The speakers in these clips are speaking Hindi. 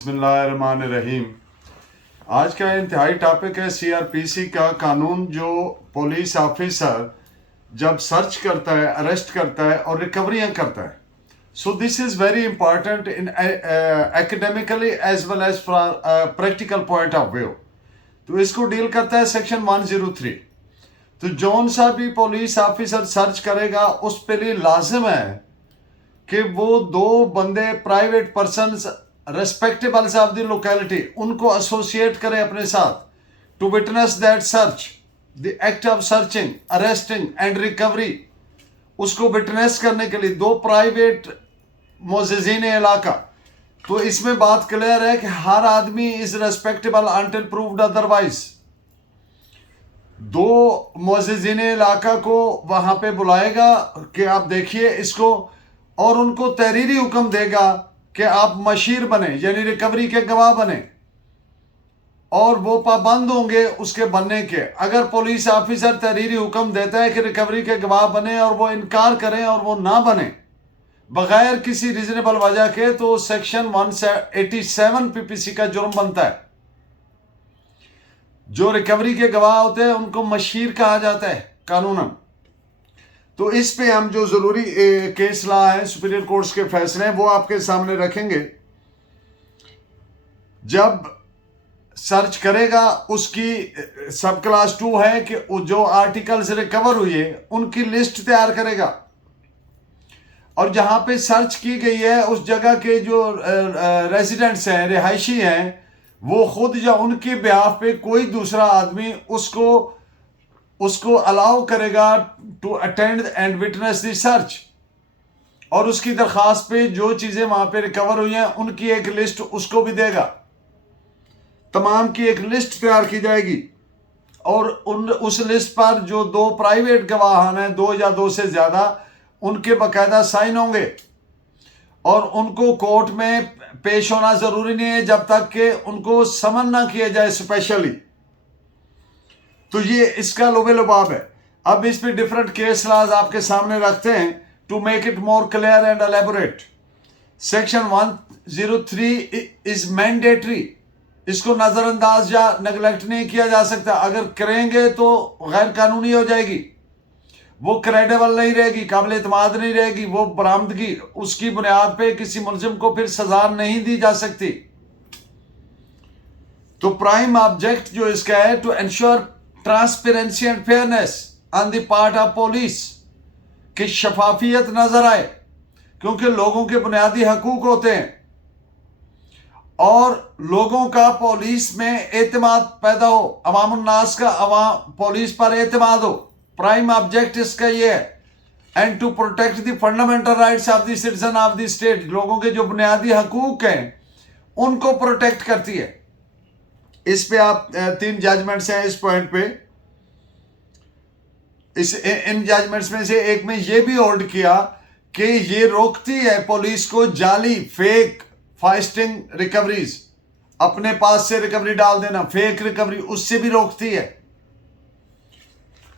बिस्मिल्लाहिर्रहमानिर्रहीम। आज का इंतहाई टॉपिक है सीआरपीसी का कानून, जो पुलिस ऑफिसर जब सर्च करता है, अरेस्ट करता है और रिकवरियां करता है। So this is very important in academically as well as practical point of view. तो इसको डील करता है सेक्शन 103। तो जौन सा भी पुलिस ऑफिसर सर्च करेगा उस पे लिए लाजिम है कि वो दो बंदे private persons respectables of the locality उनको एसोसिएट करें अपने साथ to witness that search, the act of searching, arresting and recovery. उसको विटनेस करने के लिए दो प्राइवेट मोअज़्ज़िज़ीन इलाका। तो इसमें बात क्लियर है कि हर आदमी is respectable until proved otherwise. दो मोअज़्ज़िज़ीन इलाका को वहां पे बुलाएगा कि आप देखिए इसको, और उनको तहरीरी हुक्म देगा कि आप मशीर बने, यानी रिकवरी के गवाह बने, और वो पाबंद होंगे उसके बनने के। अगर पुलिस ऑफिसर तहरीरी हुक्म देता है कि रिकवरी के गवाह बने और वो इनकार करें और वो ना बने बगैर किसी रीजनेबल वजह के, तो सेक्शन 187 पीपीसी का जुर्म बनता है। जो रिकवरी के गवाह होते हैं उनको मशीर कहा जाता है कानूनन। तो इस पे हम जो जरूरी केस ला है, सुपीरियर कोर्ट्स के फैसले हैं, वो आपके सामने रखेंगे। जब सर्च करेगा उसकी सब क्लास 2 है कि जो आर्टिकल्स रिकवर हुए उनकी लिस्ट तैयार करेगा, और जहां पे सर्च की गई है उस जगह के जो रेजिडेंट्स हैं, रिहायशी हैं, वो खुद या उनके बिहाफ पे कोई दूसरा आदमी उसको अलाउ करेगा to attend and witness the search, और उसकी दरखास्त पे जो चीजें वहां पे रिकवर हुई हैं उनकी एक लिस्ट उसको भी देगा। तमाम की एक लिस्ट तैयार की जाएगी, और उस लिस्ट पर जो दो प्राइवेट गवाह हैं, दो या दो से ज्यादा, उनके बाकायदा साइन होंगे, और उनको कोर्ट में पेश होना जरूरी नहीं है जब तक कि उनको समन ना किया जाए स्पेशली। तो ये इसका लोबे लुबाब है। अब इस पे डिफरेंट केस लॉज आपके सामने रखते हैं to make it more clear and elaborate. Section 103 is mandatory. इसको नजरअंदाज या नेग्लेक्ट नहीं किया जा सकता। अगर करेंगे तो गैर कानूनी हो जाएगी, वो क्रेडिबल नहीं रहेगी, काबिल एतमाद नहीं रहेगी, वो बरामदगी उसकी बुनियाद पे किसी मुलजिम को फिर सजा नहीं दी जा सकती। तो प्राइम ऑब्जेक्ट जो इसका है to ensure transparency and fairness on the part of police, कि शफाफियत नजर आए, क्योंकि लोगों के बुनियादी हकूक होते हैं और लोगों का पुलिस में एतमाद पैदा हो, अवामुन्नास का पुलिस पर एतमाद हो। प्राइम ऑब्जेक्ट इसका ये है। And to protect the fundamental rights of the citizen of the state. लोगों के जो बुनियादी हकूक हैं उनको प्रोटेक्ट करती है। इस पे आप 3 जजमेंट्स हैं इस पॉइंट पे। इन जजमेंट्स में से एक में ये भी होल्ड किया कि ये रोकती है पुलिस को जाली, फेक फास्टिंग रिकवरीज, अपने पास से रिकवरी डाल देना, फेक रिकवरी, उससे भी रोकती है,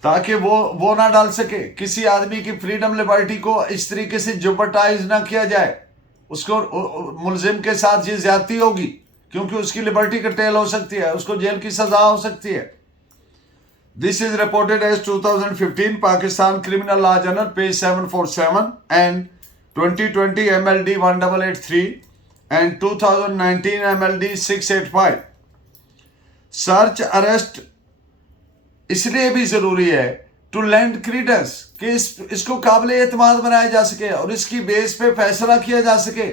ताकि वो ना डाल सके। किसी आदमी की फ्रीडम लिबर्टी को इस तरीके से जुबटाइज ना किया जाए, उसको मुलजिम के साथ ये ज्यादती होगी, क्योंकि उसकी लिबर्टी कटेल हो सकती है, उसको जेल की सजा हो सकती है। This is reported as 2015 Pakistan criminal law journal page 747 and 2020 MLD 1883 and 2019 MLD 685। Search arrest इसलिए भी जरूरी है टू लैंड क्रीडेंस, कि इसको काबिल एतमाद बनाया जा सके और इसकी बेस पे फैसला किया जा सके।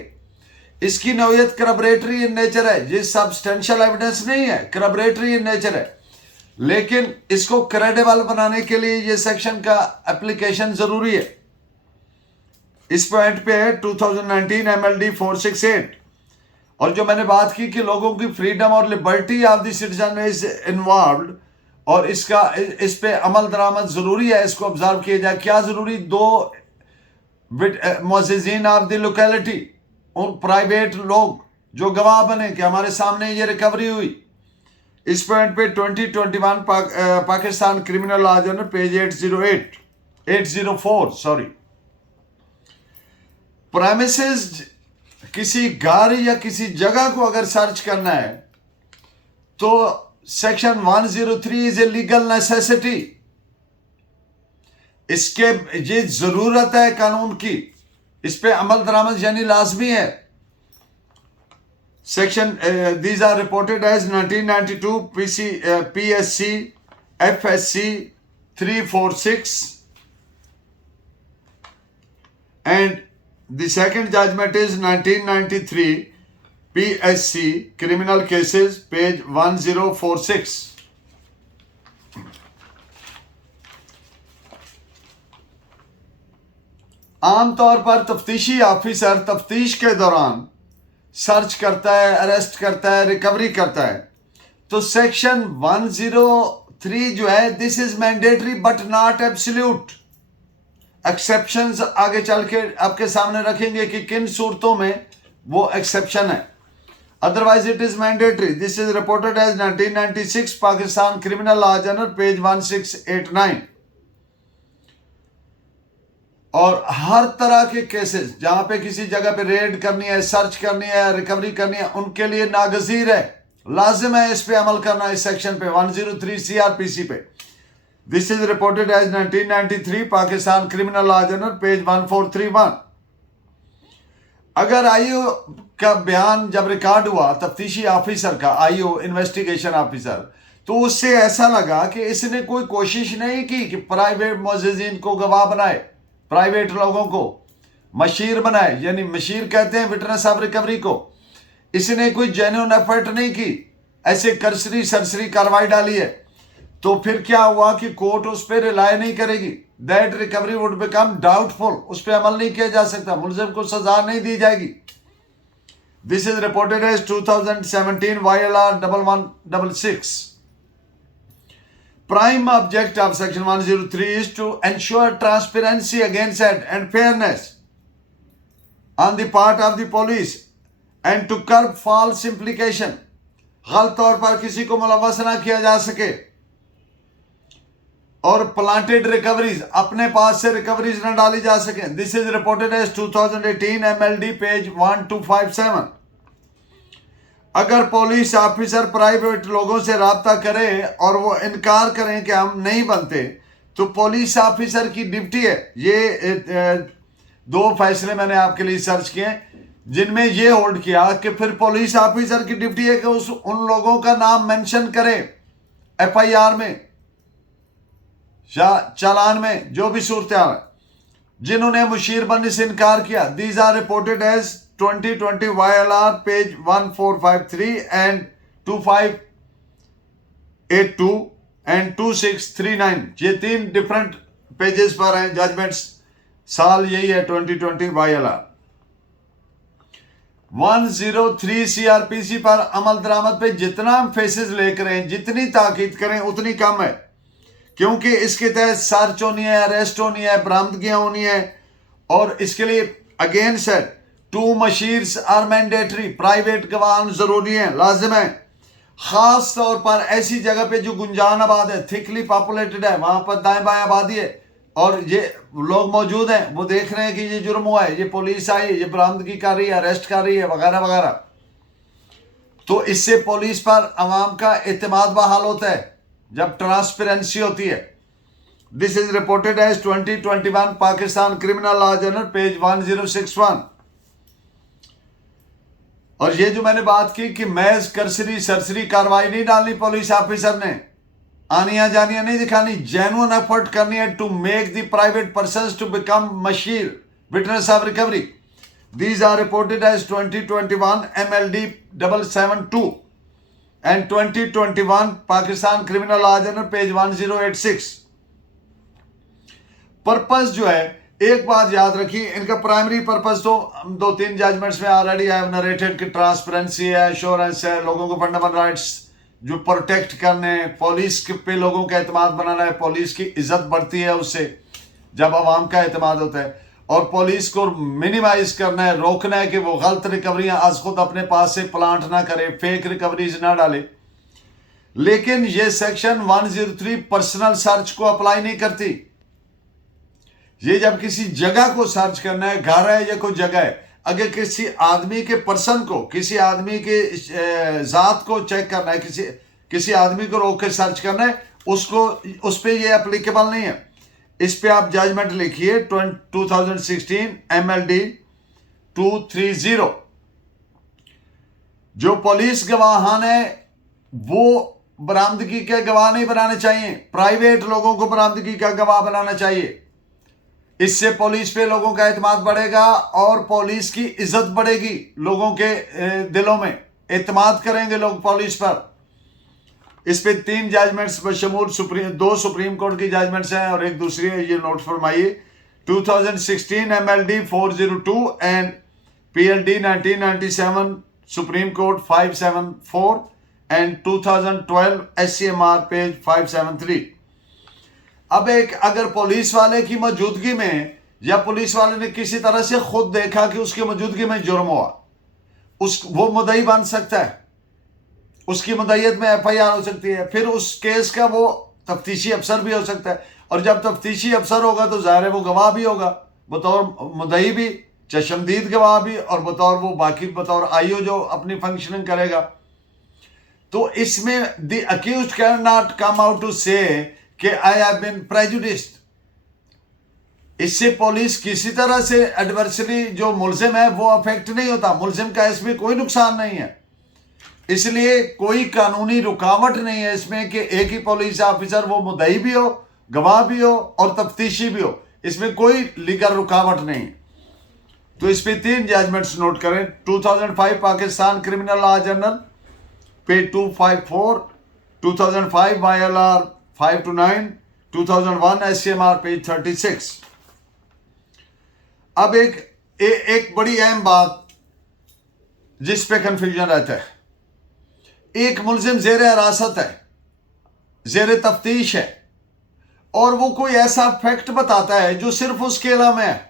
इसकी नौयत करबरेटरी इन नेचर है, ये सब्सटेंशियल एविडेंस नहीं है, करबरेटरी इन नेचर है, लेकिन इसको क्रेडिबल बनाने के लिए ये सेक्शन का एप्लीकेशन जरूरी है। इस पॉइंट पे है 2019 MLD 468। और जो मैंने बात की कि लोगों की फ्रीडम और liberty of the citizen is involved, और इस पे अमल दरामद जरूरी है, इसको ऑब्जर्व किया जाए। क्या जरूरी? दो मुअज़्ज़िज़ीन ऑफ द लोकेलिटी, उन प्राइवेट लोग जो गवाह बने कि हमारे सामने ये रिकवरी हुई। इस पॉइंट पे 2021 Pakistan criminal law journal page 804 premises किसी घर या किसी जगह को अगर सर्च करना है तो section 103 is a legal necessity. इसके ये जरूरत है कानून की, इस पे अमल दरामद यानी लाजमी है। Section these are reported as 1992 PSC FSC 346 and the second judgment is 1993 PSC criminal cases page 1046। आमतौर पर तफ्तीशी ऑफिसर तफ्तीश के दौरान सर्च करता है, अरेस्ट करता है, रिकवरी करता है। तो सेक्शन 103 जो है this is mandatory but not absolute. Exceptions आगे चल के आपके सामने रखेंगे कि किन सूरतों में वो एक्सेप्शन है, otherwise it is mandatory. This is reported as 1996 Pakistan criminal law journal page 1689। और हर तरह के केसेस जहां पे किसी जगह पे रेड करनी है, सर्च करनी है, रिकवरी करनी है, उनके लिए नागजीर है, लाजिम है इस पे अमल करना, इस सेक्शन पे 103 CRPC पे। This is reported as 1993 Pakistan criminal law journal page 1431। अगर आईओ का बयान जब रिकॉर्ड हुआ तफ्तीशी ऑफिसर का, आईओ इन्वेस्टिगेशन ऑफिसर, तो उससे ऐसा लगा कि इसने कोई कोशिश नहीं की कि प्राइवेट मुअज्जिज़ीन को गवाह बनाए, प्राइवेट लोगों को मशीर बनाए, यानी मशीर कहते हैं विटनेस ऑफ रिकवरी को। इसने कोई जेन्युइन एफर्ट नहीं की, ऐसे करसरी सरसरी कार्रवाई डाली है। तो फिर क्या हुआ कि कोर्ट उस पर रिलाय नहीं करेगी, that recovery would become doubtful, उस पर अमल नहीं किया जा सकता, मुलजिम को सजा नहीं दी जाएगी। This is reported as 2017 YLR 1166। Prime object of section 103 is to ensure transparency against and fairness on the part of the police and to curb false implication। गलत तौर पर किसी को मुलव्वस ना किया जा सके और प्लांटेड रिकवरीज, अपने पास से रिकवरीज ना डाली जा सके। This is reported as 2018 MLD page 1257। अगर पुलिस ऑफिसर प्राइवेट लोगों से राब्ता करे और वो इनकार करें कि हम नहीं बनते, तो पुलिस ऑफिसर की ड्यूटी है। ये दो फैसले मैंने आपके लिए सर्च किए जिनमें ये होल्ड किया कि फिर पुलिस ऑफिसर की ड्यूटी है कि उन लोगों का नाम मेंशन करे FIR में या चालान में, जो भी सूरत है, जिन्होंने मुशीर बनने से इनकार किया। These are reported as 2020 YLR page 1453 and 2582 and 2639। ये 3 डिफरेंट पेजेस पर हैं जजमेंट्स। साल यही है 2020 YLR। 103 CRPC पर अमल दरामद पे जितना हम फेसेस लेकर हैं, जितनी ताकीद करें उतनी कम है, क्योंकि इसके तहत सर्च होनी है, अरेस्ट होनी है, बरामदगियां होनी है। और इसके लिए अगेन सेट 2 मशीर्स आर मैंडेटरी, प्राइवेट गवाह जरूरी है, लाजिम है। खास तौर पर ऐसी जगह पे जो गुंजान आबाद है, थिकली पॉपुलेटेड है, वहां पर दाएं बाएं आबादी है और ये लोग मौजूद हैं, वो देख रहे हैं कि ये जुर्म हुआ है, ये पुलिस आई, ये बरामदगी कर रही है, अरेस्ट कर रही है, वगैरह वगैरह। तो इससे पुलिस पर अवाम का एतमाद बहाल होता है जब ट्रांसपेरेंसी होती है। This is reported as 2021 Pakistan criminal law journal page 1061। और ये जो मैंने बात की कि महज करसरी सरसरी कार्रवाई नहीं डालनी, पुलिस ऑफिसर ने आनियां जानियां नहीं दिखानी, जेन्युइन एफर्ट करनी है to make the private persons to become मशीर, witness of recovery. These are reported as 2021 MLD 772 and 2021 Pakistan criminal law journal page 1086। Purpose जो है, एक बात याद रखिए, इनका प्राइमरी पर्पस तो 2-3 जजमेंट्स में ऑलरेडी आई हैव नरेटेड कि ट्रांसपेरेंसी है, एश्योरेंस है, लोगों को फंडामेंटल राइट्स जो प्रोटेक्ट करने, पुलिस पे लोगों का एतमाद बनाना है, पुलिस की इज्जत बढ़ती है उससे जब आवाम का एतमाद होता है, और पुलिस को मिनिमाइज करना है, रोकना है कि वो गलत रिकवरियां आज खुद अपने पास से प्लांट ना करे, फेक रिकवरीज ना डाले। लेकिन ये सेक्शन 103 पर्सनल सर्च को अप्लाई नहीं करती। ये जब किसी जगह को सर्च करना है, घर है या कोई जगह है, अगर किसी आदमी के पर्सन को, किसी आदमी के जात को चेक करना है, किसी आदमी को रोक के सर्च करना है, उसको उस पर ये एप्लीकेबल नहीं है। इस पे आप जजमेंट लिखिए 2016 MLD 230। जो पुलिस गवाहान है वो बरामदगी के गवाह नहीं बनाने चाहिए, प्राइवेट लोगों को बरामदगी का गवाह बनाना चाहिए। इससे पुलिस पे लोगों का एतमाद बढ़ेगा और पुलिस की इज्जत बढ़ेगी, लोगों के दिलों में एतमाद करेंगे लोग पुलिस पर। इस पे 3 जजमेंट्स बशमूल 2 सुप्रीम कोर्ट की जजमेंट्स हैं और एक दूसरी है, ये नोट फरमाइए। 2016 MLD 402 and PLD 1997 supreme court 574 and 2012 SCMR page 573। अब एक अगर पुलिस वाले की मौजूदगी में या पुलिस वाले ने किसी तरह से खुद देखा कि उसकी मौजूदगी में जुर्म हुआ, वो मुद्दई बन सकता है, उसकी मुद्दईयत में FIR हो सकती है, फिर उस केस का वो तफ्तीशी अफसर भी हो सकता है। और जब तफ्तीशी अफसर होगा तो ज़ाहिर है वो गवाह भी होगा, बतौर मुद्दई भी, चशमदीद गवाह भी, और बतौर वो बाकी बतौर IO जो अपनी फंक्शनिंग करेगा। तो इसमें the accused can not come out to say कि आई हैव बीन प्रेजुडिस्ड। इससे पुलिस किसी तरह से एडवर्सरी जो मुलजिम है वो अफेक्ट नहीं होता, मुलजिम का इसमें कोई नुकसान नहीं है। इसलिए कोई कानूनी रुकावट नहीं है इसमें कि एक ही पुलिस ऑफिसर वो मुद्दई भी हो, गवाह भी हो और तफ्तीशी भी हो, इसमें कोई लीगल रुकावट नहीं है। तो इस पे 3 जजमेंट्स नोट करें। 2005 Pakistan criminal law journal page 254, 2005 YLR 529, 2001 SCMR page 36। अब एक बड़ी अहम बात जिस पे कंफ्यूजन रहता है, एक मुलजिम जेर हिरासत है, जेर तफ्तीश है, और वो कोई ऐसा फैक्ट बताता है जो सिर्फ उसके इल्म में है।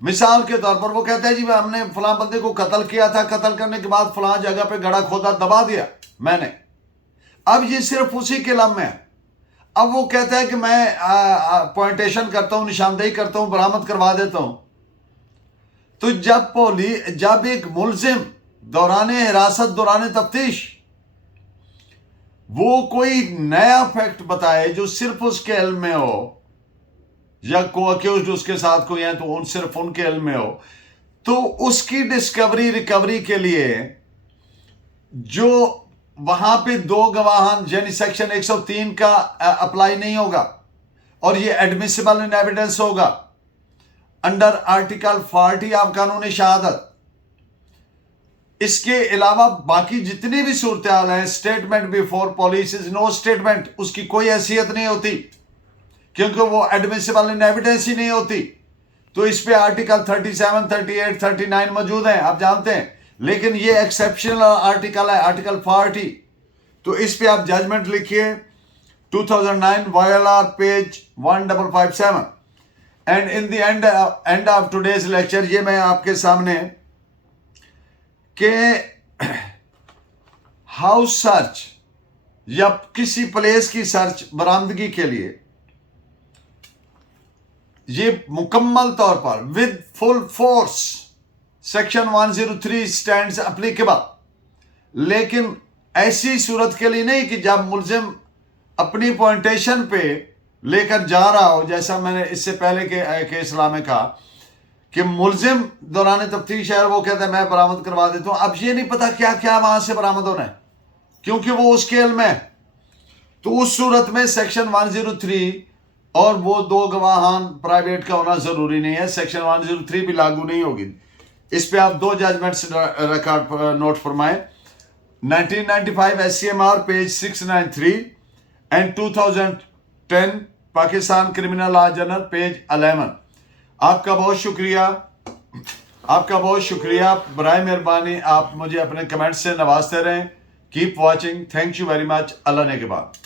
मिसाल के तौर पर वो कहता है जी हमने फलां बंदे को कत्ल किया था, कत्ल करने के बाद फलां जगह पे गड़ा खोदा दबा दिया मैंने, अब ये सिर्फ उसी के इल्म में है। अब वो कहता है कि मैं पॉइंटेशन करता हूं, निशानदेही करता हूं, बरामद करवा देता हूं। तो जब एक मुलजिम दौराने हिरासत, दौराने तफ्तीश वो कोई नया फैक्ट बताए जो सिर्फ उसके इल्म में हो, या को अक्यूज्ड उसके साथ कोई है तो उन सिर्फ उनके इल्म में हो, तो उसकी डिस्कवरी रिकवरी के लिए जो वहां पे 2 गवाहान यानी सेक्शन 103 का अप्लाई नहीं होगा, और ये एडमिसिबल इन एविडेंस होगा अंडर आर्टिकल 40 ऑफ कानून शहादत। इसके अलावा बाकी जितनी भी सूरत हाल है, statement before police is no statement, उसकी कोई हैसियत नहीं होती क्योंकि वो एडमिसिबल इन एविडेंस ही नहीं होती। तो इस पे आर्टिकल 37, 38, 39 मौजूद हैं, आप जानते हैं, लेकिन ये एक्सेप्शनल आर्टिकल है, आर्टिकल 40। तो इस पे आप जजमेंट लिखिए 2009 YLR page 1557। And in the end of today's lecture ये मैं आपके सामने के हाउस सर्च या किसी प्लेस की सर्च बरामदगी के लिए ये मुकम्मल तौर पर with full force section 103 stands applicable, लेकिन ऐसी सूरत के लिए नहीं कि जब मुलजिम अपनी पॉइंटेशन पे लेकर जा रहा हो, जैसा मैंने इससे पहले के केस में कहा कि मुलजिम दौरान तफ्तीश है, वो कहता है मैं बरामद करवा देता हूं। अब ये नहीं पता क्या क्या वहां से बरामद होना है क्योंकि वो उसके इल्म में है। तो उस सूरत में सेक्शन 103 और वो 2 गवाहान प्राइवेट का होना जरूरी नहीं है, सेक्शन 103 भी लागू नहीं होगी। इस पे आप 2 जजमेंट्स रिकॉर्ड नोट फरमाएं। 1995 SCMR page 693 and 2010 Pakistan criminal law journal page 11। आपका बहुत शुक्रिया, आपका बहुत शुक्रिया। बराए मेहरबानी आप मुझे अपने कमेंट्स से नवाजते रहें। Keep watching. Thank you very much. Allah ने के बाद।